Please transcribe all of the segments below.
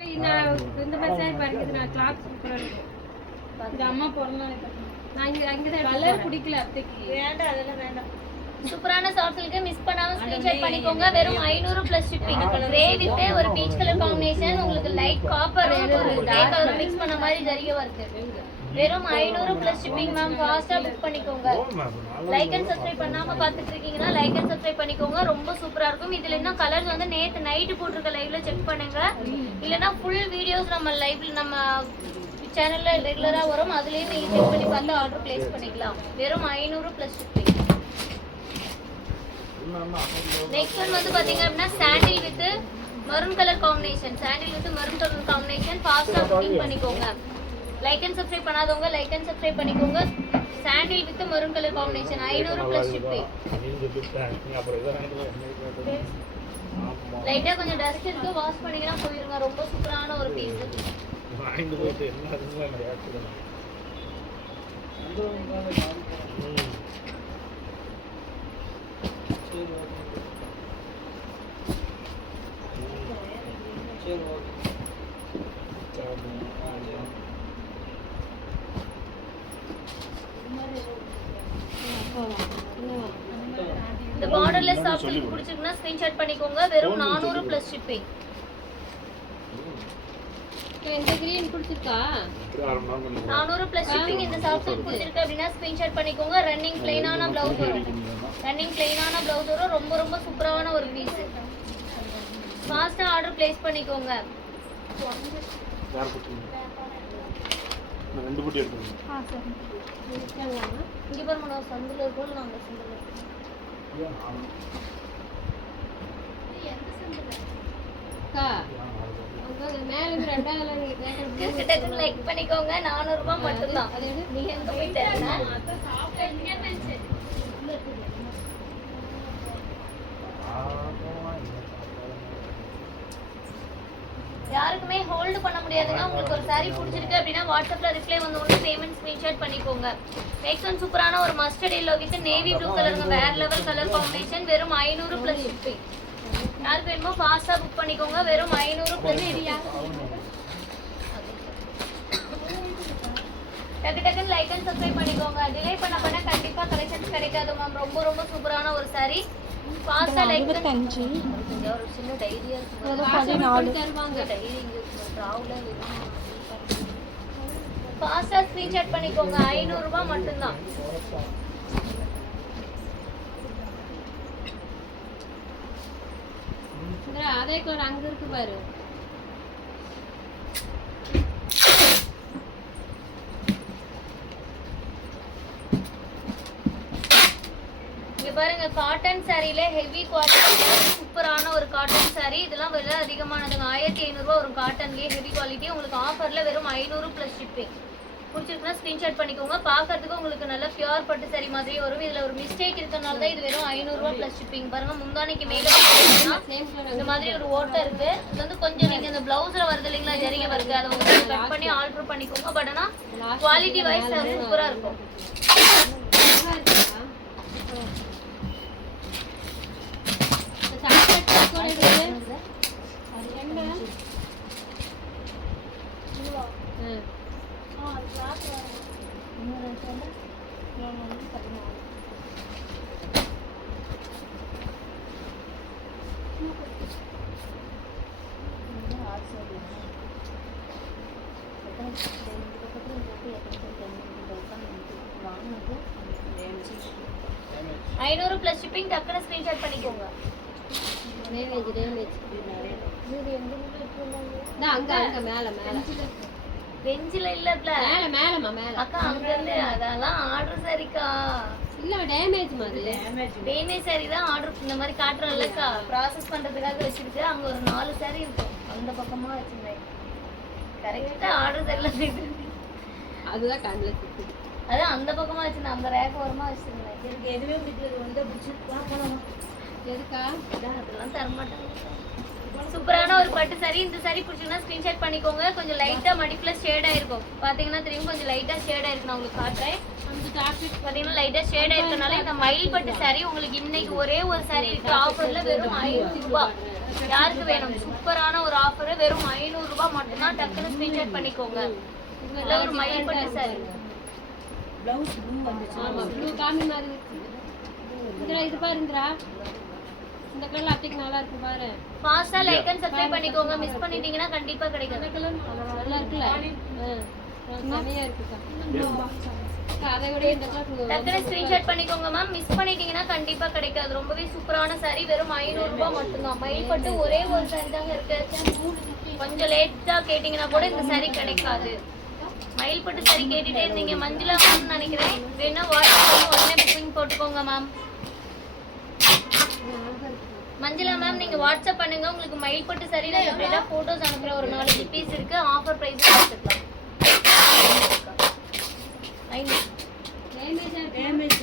நான் இந்த மாதிரி சாரி பாருங்க நான் கிளாத் சூப்பரா இருக்கும். இது அம்மா பிறந்தாலே நான் இங்க அங்க தான் கலர் பிடிக்கல அத்தைக்கு. வேண்டாம் அதெல்லாம் வேண்டாம். சூப்பரான சாஃப்ட்லுக்கு மிஸ் பண்ணாம ஸ்கிரீன்ஷாட் பண்ணிக்கோங்க. வெறும் 500 பிளஸ் ஷிப்பிங் கிரே வித் ஒரு பீச் கலர் காம்பினேஷன் உங்களுக்கு லைட் காப்பர் ஒரு மிக்ஸ் பண்ண மாதிரி ஜரிகை வருது வெறும் ஐநூறு பிளஸ் ஷிப்பிங் மேம் ஃபாஸ்டா புக் பண்ணிக்கோங்க. லைக் அண்ட் சப்ஸ்கிரைப் பண்ணாம பார்த்துட்டு இருக்கீங்கன்னா லைக் அண்ட் சப்ஸ்கிரைப் பண்ணிக்கோங்க. ரொம்ப சூப்பரா இருக்கும். இதுல இன்னும் கலர்ஸ் வந்து நேத்து நைட்டு போட்டிருக்க லைவ்ல செக் பண்ணுங்க. இல்லைன்னா ஃபுல் வீடியோஸ் நம்ம லைவ்ல நம்ம சேனல்ல ரெகுலரா வரும். அதுலயே நீங்க செக் பண்ணி பார்த்து ஆர்டர் பிளேஸ் பண்ணிக்கலாம். வெறும் ஐநூறு பிளஸ் ஷிப்பிங் நெக்ஸ்ட் ஒன் வந்து பாத்தீங்க அப்படின்னா sandal with maroon colour combination sandal with maroon colour combination ஃபாஸ்டா புக்கிங் பண்ணிக்கோங்க. லைக் அண்ட் சப்ஸ்கிரைப் பண்ணாதவங்க லைக் அண்ட் சப்ஸ்கிரைப் பண்ணிக்கோங்க. Sandal with maroon colour combination 500 plus shipping லைட்டா கொஞ்சம் டஸ்ட் இருக்கு வாஷ் பண்ணீங்கன்னா போயிருங்க. ரொம்ப சூப்பரான ஒரு பீஸ் வாங்கிட்டு போயிட்டு என்ன இந்த பார்டர்லெஸ் சாஃப்ட் சில்க் பிடிச்சிருக்குன்னா ஸ்கிரீன்ஷாட் பண்ணிக்கோங்க. வெறும் 400 பிளஸ் ஷிப்பிங் இந்த கிரீன் பிடிச்சிருக்கா? 400 பிளஸ் ஷிப்பிங் இந்த சாஃப்ட் சில்க் பிடிச்சிருக்கு அப்படின்னா ஸ்கிரீன்ஷாட் பண்ணிக்கோங்க. ரன்னிங் பிளைனான பிளவுஸ் வரும். ரன்னிங் பிளைனான பிளவுஸ் வரும். ரொம்ப ரொம்ப சூப்பரான ஒரு பீஸ் ஃபாஸ்டா ஆர்டர் பிளேஸ் பண்ணிக்கோங்க. ரெண்டு பொட்டி எடுத்துருந்தேன் ஆ சரி. இங்க பாருங்க நான் சந்தில இருக்கோம் இல்ல நாங்க சந்தில இருக்கோம் லைக் பண்ணிக்கோங்க 400 ரூபாய் மட்டும்தான். நீங்க எங்க போயிட்டு யாருக்குமே ஹோல்டு பண்ண முடியாதுங்க உங்களுக்கு ஒரு saree பிடிச்சிருக்கு அப்படின்னா வாட்ஸ்அப்ல ரிப்ளை வந்த உடனே பேமெண்ட் ஸ்கிரீன்ஷாட் பண்ணிக்கோங்க. நெக்ஸ்ட் ஒன் சூப்பரான ஒரு mustard yellow with navy blue கலருங்க வேற லெவல் கலர் காம்பினேஷன் வெறும் 500 பிளஸ் ஷிப்பிங் யாருக்கு வேணுமோ ஃபாஸ்டா புக் பண்ணிக்கோங்க வெறும் 500 பிளஸ் டக்கு டக்குன்னு லைக் அண்ட் சப்ஸ்கிரைப் பண்ணிக்கோங்க. டிலே பண்ண பண்ண கண்டிப்பா கலெக்ஷன்ஸ் கிடைக்காது மேம் ரொம்ப ரொம்ப சூப்பரான ஒரு saree. இங்க ராவுல ஃபாஸ்டா ஸ்கிரீன்ஷாட் பண்ணிக்கோங்க. 500 ரூபாய் மட்டும்தான் அதே கலர் அங்க இருக்கு பாரு. பாருங்க காட்டன் சாரியில ஹெவி குவாலிட்டி சூப்பரான ஒரு காட்டன் சாரி இதெல்லாம் விலை அதிகமானதுங்க. ஆயிரத்தி ஐநூறுரூவா ஒரு காட்டன்லயே ஹெவி குவாலிட்டி உங்களுக்கு ஆஃபர்ல வெறும் ஐநூறு ப்ளஸ் ஷிப்பிங் பிடிச்சிருக்குன்னா ஸ்க்ரீன்ஷாட் பண்ணிக்கோங்க. பார்க்கறதுக்கு உங்களுக்கு நல்ல பியூர் பட்டு சரி மாதிரி வரும். இதுல ஒரு மிஸ்டேக் இருக்கனால தான் இது வெறும் ஐநூறுரூவா ப்ளஸ் ஷிப்பிங் பாருங்க முந்தானைக்கு மேல இந்த மாதிரி ஒரு ஓட்டை இருக்கு. இது வந்து கொஞ்சம் நீங்க இந்த பிளவுஸ்ல வருது இல்லைங்களா? ஜரிகை வருது. அதை உங்களுக்கு கட் பண்ணி ஆல்டர் பண்ணிக்கோங்க. பட் ஆனா குவாலிட்டி வைஸ் சூப்பரா இருக்கும். ஐநூறு பிளஸ் ஷிப்பிங் டக்குன்னு ஸ்கிரீன்ஷாட் பண்ணிக்கோங்க. டேமேஜ் டேமேஜ் அங்க அங்க மேல மேல. பெஞ்சில இல்லப்ல மேல மேலமா மேல. அக்கா அங்க இருந்து அதெல்லாம் ஆர்டர் சரிக்கா. இல்ல டேமேஜ் மாதிரி பேமே சாரி தான் ஆர்டர் இந்த மாதிரி காட்டுறோம்லக்கா ப்ராசஸ் பண்றதுக்காக வச்சிருக்கு. அங்க ஒரு நாலு சாரி இருக்கும். அந்த பக்கமா வச்சிருந்தேன். கரெக்டா ஆர்டர் சரியில அதுதான் கண்ணில் அதான் அந்த பக்கமா வச்சிருந்தேன். அந்த ரேக் ஓரமா வச்சிருந்தேன். எனக்கு எதுவுமே பிடிக்கிறது வந்து எதுக்கா அதெல்லாம் சூப்பரான ஒரு பட்டு saree. இந்த saree பிடிச்சிங்கன்னா ஸ்கிரீன்ஷாட் பண்ணிக்கோங்க. கொஞ்சம் லைட்டா மடிப்புல ஷேட் ஆயிருக்கும். பாத்தீங்கன்னா தெரியும் கொஞ்சம் லைட்டா ஷேட் ஆயிருக்கு நான் உங்களுக்கு காட்டுறேன். அந்த டாபிக் பாத்தீங்கன்னா லைட்டா ஷேட் ஆயிருக்கனால இந்த மயில் பட்டு saree உங்களுக்கு இன்னைக்கு ஒரே ஒரு saree இருக்கு. ஆஃபர்ல வெறும் ஐநூறு ரூபாய் யாருக்கு வேணும்? சூப்பரான ஒரு ஆஃபர் வெறும் ஐநூறு ரூபாய் மட்டும்தான் டக்குன்னு ஸ்கிரீன்ஷாட் பண்ணிக்கோங்க. இல்ல ஒரு மயில் பட்டு சாரி ஆமா ப்ளூ காமி மாதிரி. இந்திரா இது பாரு இந்திரா இந்த கலர் அட்டைக்கு நல்லா இருக்கு பாரு. ஃபாஸ்டா லைக் அண்ட் சப்ஸ்கிரைப் பண்ணிக்கோங்க. மிஸ் பண்ணிட்டீங்கன்னா கண்டிப்பா நல்லா அதை விட இந்த கலர் டக்குனு ஸ்கிரீன்ஷாட் பண்ணிக்கோங்க மேம் மிஸ் பண்ணிட்டீங்கன்னா கண்டிப்பா கிடைக்காது. ரொம்பவே சூப்பரான saree வெறும் ஐநூறு ரூபாய் மட்டும்தான். மயில் பட்டு ஒரே ஒரு தாங்க இருக்கு. கொஞ்சம் லேட்டா கேட்டீங்கன்னா கூட இந்த saree கிடைக்காது. மயில் பட்டு saree கேட்டுட்டே இருந்தீங்க. மஞ்சுளா மேம் நினைக்கிறேன். வேணா வாட்ஸ்அப் உடனே புக்கிங் போட்டுக்கோங்க மேம் மஞ்சளா மேம் நீங்க வாட்ஸ்அப் பண்ணுங்க. உங்களுக்கு மயில் பட்டு saree நான் போட்டோஸ் அனுப்புற ஒரு நாலஞ்சு பீஸ் இருக்கு. ஆஃபர் பிரைஸ் எடுத்துக்கலாம்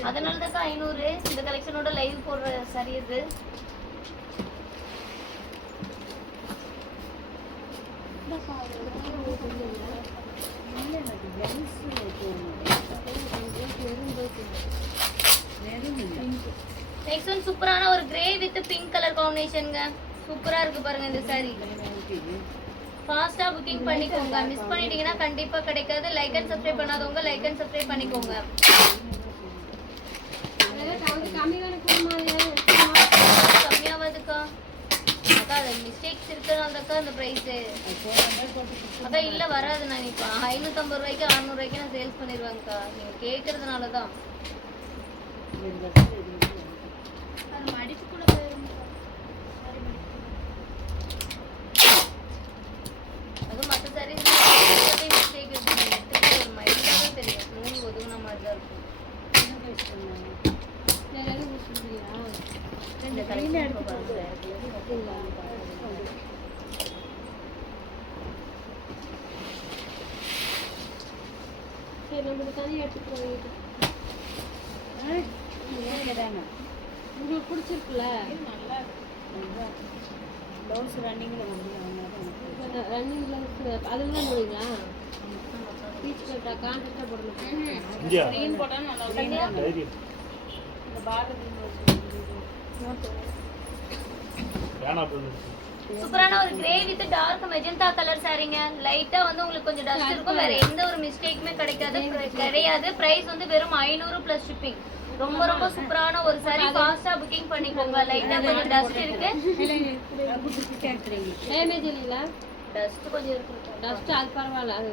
அதனால தான் ஐநூறு. இந்த கலெக்ஷனோட லைவ் போடுற சரி இது. நெக்ஸ்ட் ஒன் சூப்பரான ஒரு கிரே வித் பிங்க் கலர் காம்பினேஷனுங்க சூப்பரா இருக்கு பாருங்க இந்த saree. ஃபாஸ்டா புக்கிங் பண்ணிக்கோங்க. மிஸ் பண்ணிட்டீங்கன்னா கண்டிப்பா கிடைக்காது. லைக் அண்ட் சப்ஸ்கிரைப் பண்ணாதவங்க லைக் அண்ட் சப்ஸ்கிரைப் பண்ணிக்கோங்க. கம்மியாவதுக்கா அக்கா அது மிஸ்டேக்ஸ் இருக்கிறதாக்கா அந்த ப்ரைஸ் அக்கா இல்ல வராது. நான் இப்போ ஐநூற்றம்பது ரூபாய்க்கு அறநூறுவாய்க்கு நான் சேல்ஸ் பண்ணிடுவேங்க்கா நீங்க கேட்கறதுனால தான் தெரியும் சரி நம்மளுக்கு தனியாக எடுத்துட்டு போயிட்டு. உங்களுக்கு பிடிச்சிருக்குல்ல? ரன்னிங் ப்ளவுஸ் அதில் தான் போடுவீங்களா? பீச் கட்டா கான்ட்ராக்டாக போடணும். இந்தியா. தைரியம். வேணா போகுது சூப்பரான ஒரு grey with dark magenta colour சாரீங்க லைட்டா வந்து உங்களுக்கு கொஞ்சம் டஸ்ட் இருக்கும். வேற எந்த ஒரு மிஸ்டேக்குமே கிடைக்காது. கிடையாது. பிரைஸ் வந்து வெறும் ஐநூறு பிளஸ் ஷிப்பிங் ரொம்ப ரொம்ப சூப்பரான ஒரு சாரி ஃபாஸ்டா புக்கிங் பண்ணிக்கோங்க. லைட்டா கொஞ்சம் டஸ்ட் இருக்கு. டஸ்ட் கொஞ்சம் இருக்கு. டஸ்ட் அது பரவாயில்ல. அது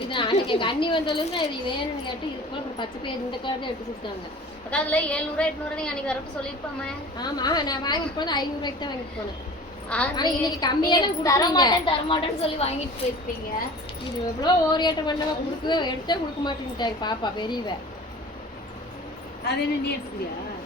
இது அன்னைக்கு எங்கள் அண்ணி வந்ததுலேருந்து இது வேணும்னு கேட்டு இது போல பச்சை பேர் இந்த கலர் தான் எடுத்து கொடுத்தாங்க. அக்கா அதுல எழுநூறு எட்நூறு நீங்க அன்னைக்கு வரப்ப சொல்லிருப்பாமே ஆமாம் நான் வாங்கிட்டு போனது ஐநூறுரூவாய்க்கு தான் வாங்கிட்டு போனேன். ஆ, ஆனா இன்னைக்கு கம்மியா தான் நீங்க தர கொடுக்குறீங்க. மாட்டேன் தர மாட்டேன்னு சொல்லி வாங்கிட்டு போயிருப்பீங்க இது எவ்வளோ ஓரியாட்டம் பண்ணவா கொடுக்கவே எடுத்தே கொடுக்க மாட்டேன்ட்டாங்க பாப்பா பெரியவ. 那边的泥土呀。